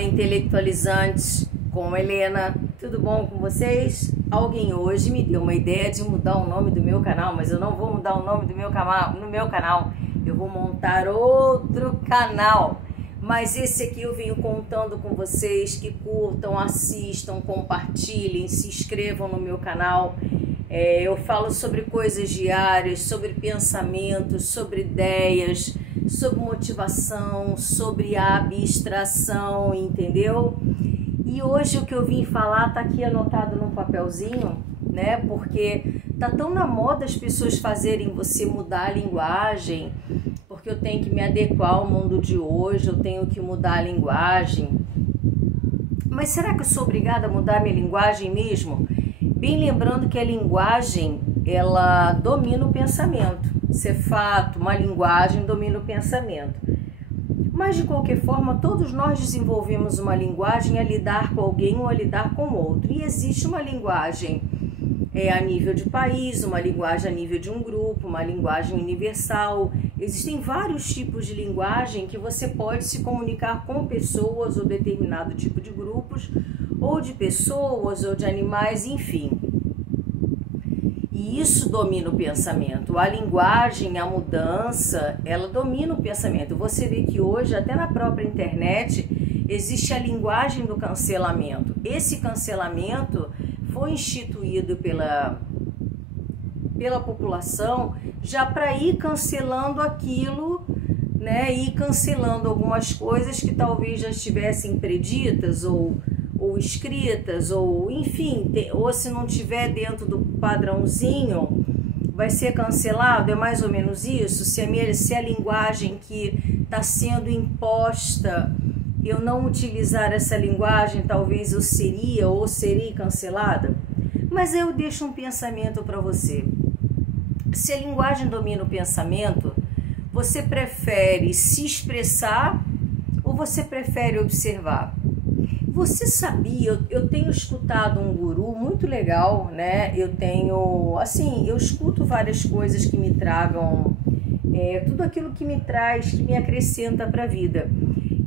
Intelectualizantes com Helena, tudo bom com vocês? Alguém hoje me deu uma ideia de mudar o nome do meu canal, mas eu não vou mudar o nome do meu canal, eu vou montar outro canal. Mas esse aqui eu venho contando com vocês que curtam, assistam, compartilhem, se inscrevam no meu canal. Eu falo sobre coisas diárias, sobre pensamentos, sobre ideias, sobre motivação, sobre abstração, entendeu? E hoje o que eu vim falar tá aqui anotado num papelzinho, né? Porque tá tão na moda as pessoas fazerem você mudar a linguagem, porque eu tenho que me adequar ao mundo de hoje, eu tenho que mudar a linguagem. Mas será que eu sou obrigada a mudar a minha linguagem mesmo? Bem lembrando que a linguagem, ela domina o pensamento. Isso é fato, uma linguagem domina o pensamento. Mas, de qualquer forma, todos nós desenvolvemos uma linguagem a lidar com alguém ou a lidar com outro. E existe uma linguagem a nível de país, uma linguagem a nível de um grupo, uma linguagem universal. Existem vários tipos de linguagem que você pode se comunicar com pessoas ou determinado tipo de grupos, ou de pessoas ou de animais, enfim. E isso domina o pensamento. A linguagem, a mudança, ela domina o pensamento. Você vê que hoje, até na própria internet, existe a linguagem do cancelamento. Esse cancelamento foi instituído pela população já para ir cancelando aquilo, né? Ir cancelando algumas coisas que talvez já estivessem preditas ou escritas, ou enfim, ou se não tiver dentro do padrãozinho, vai ser cancelado, é mais ou menos isso. Se a linguagem que está sendo imposta, eu não utilizar essa linguagem, talvez eu seria ou serei cancelada. Mas eu deixo um pensamento para você. Se a linguagem domina o pensamento, você prefere se expressar ou você prefere observar? Você sabia, eu tenho escutado um guru muito legal, né? Eu escuto várias coisas que me tragam, tudo aquilo que me traz, que me acrescenta para a vida.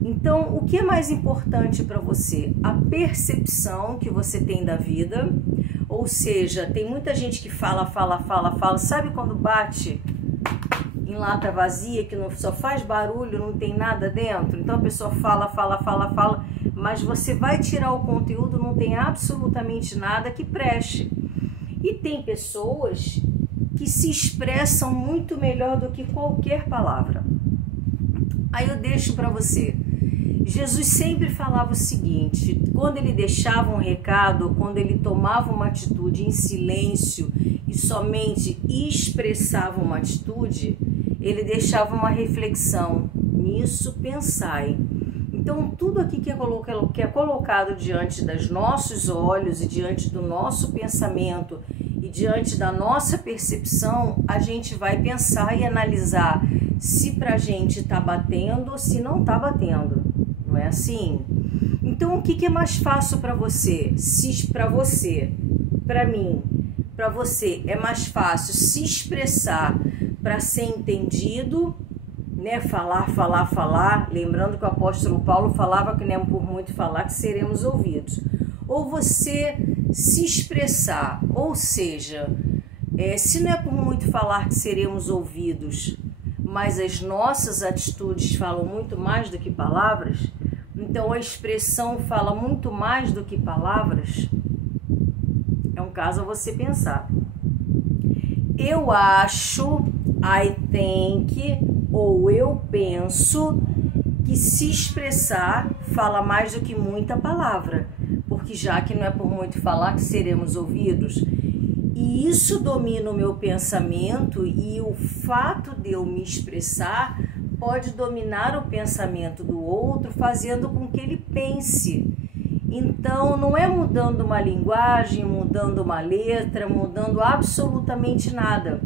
Então, o que é mais importante para você? A percepção que você tem da vida, ou seja, tem muita gente que fala, sabe quando bate em lata vazia, que só faz barulho, não tem nada dentro? Então a pessoa fala, mas você vai tirar o conteúdo, não tem absolutamente nada que preste. E tem pessoas que se expressam muito melhor do que qualquer palavra. Aí eu deixo para você. Jesus sempre falava o seguinte: quando ele deixava um recado, quando ele tomava uma atitude em silêncio e somente expressava uma atitude, ele deixava uma reflexão. Nisso pensai. Então, tudo aqui que é colocado diante dos nossos olhos e diante do nosso pensamento e diante da nossa percepção, a gente vai pensar e analisar se pra gente tá batendo ou se não tá batendo. Não é assim? Então, o que é mais fácil para você? Para mim, para você, é mais fácil se expressar para ser entendido, né? Falar, lembrando que o apóstolo Paulo falava que não é por muito falar que seremos ouvidos. Ou você se expressar, ou seja, se não é por muito falar que seremos ouvidos, mas as nossas atitudes falam muito mais do que palavras, então a expressão fala muito mais do que palavras, é um caso a você pensar. Eu acho, I think, ou eu penso que se expressar fala mais do que muita palavra, porque já que não é por muito falar que seremos ouvidos, e isso domina o meu pensamento, e o fato de eu me expressar pode dominar o pensamento do outro, fazendo com que ele pense. Então, não é mudando uma linguagem, mudando uma letra, mudando absolutamente nada.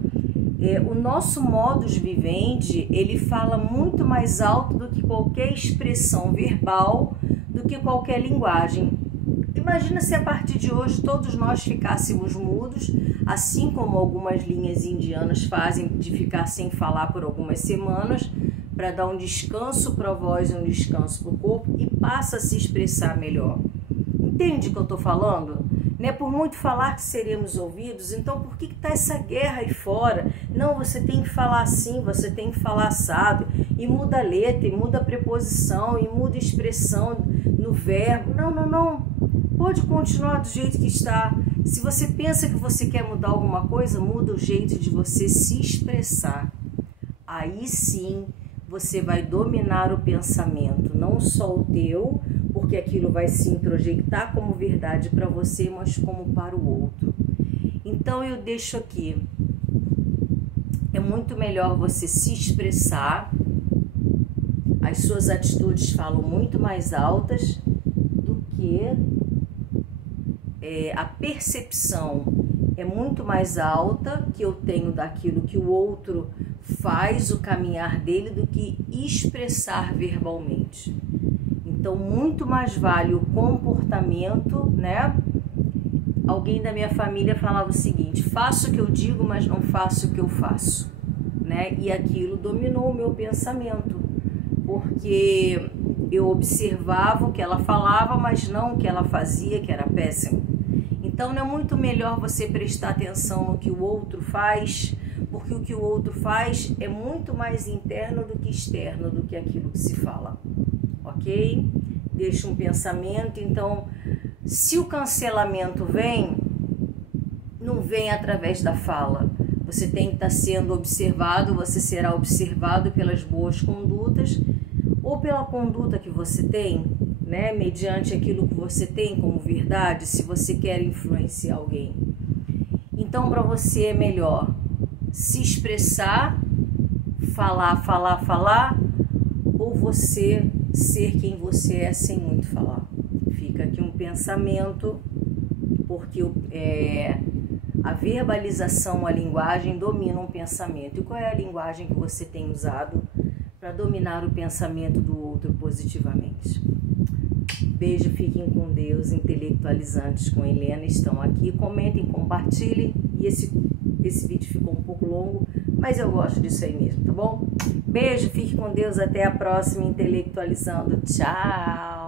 O nosso modus vivendi, ele fala muito mais alto do que qualquer expressão verbal, do que qualquer linguagem. Imagina se a partir de hoje todos nós ficássemos mudos, assim como algumas linhas indianas fazem, de ficar sem falar por algumas semanas, para dar um descanso para a voz, um descanso para o corpo e passa a se expressar melhor. Entende o que eu estou falando? Né? Por muito falar que seremos ouvidos, então por que está essa guerra aí fora? Não, você tem que falar assim, você tem que falar assado, e muda a letra, e muda a preposição, e muda a expressão no verbo. Não, não, não. Pode continuar do jeito que está. Se você pensa que você quer mudar alguma coisa, muda o jeito de você se expressar. Aí sim você vai dominar o pensamento, não só o teu, porque aquilo vai se introjectar como verdade para você, mas como para o outro. Então eu deixo aqui, é muito melhor você se expressar, as suas atitudes falam muito mais altas do que a percepção é muito mais alta que eu tenho daquilo que o outro faz, o caminhar dele, do que expressar verbalmente. Então, muito mais vale o comportamento, né? Alguém da minha família falava o seguinte: faço o que eu digo, mas não faço o que eu faço, né? E aquilo dominou o meu pensamento, porque eu observava o que ela falava, mas não o que ela fazia, que era péssimo. Então, não é muito melhor você prestar atenção no que o outro faz, porque o que o outro faz é muito mais interno do que externo, do que aquilo que se fala, ok? Deixa um pensamento. Então, se o cancelamento vem, não vem através da fala. Você tem que estar sendo observado, você será observado pelas boas condutas ou pela conduta que você tem, né? Mediante aquilo que você tem como verdade, se você quer influenciar alguém. Então, para você é melhor se expressar, falar, ou você ser quem você é sem muito falar. Fica aqui um pensamento, porque a verbalização, a linguagem domina um pensamento. E qual é a linguagem que você tem usado para dominar o pensamento do outro positivamente? Beijo, fiquem com Deus. Intelectualizantes com Helena estão aqui. Comentem, compartilhem. E esse vídeo ficou um pouco longo, mas eu gosto disso aí mesmo, tá bom? Beijo, fique com Deus. Até a próxima Intelectualizando. Tchau!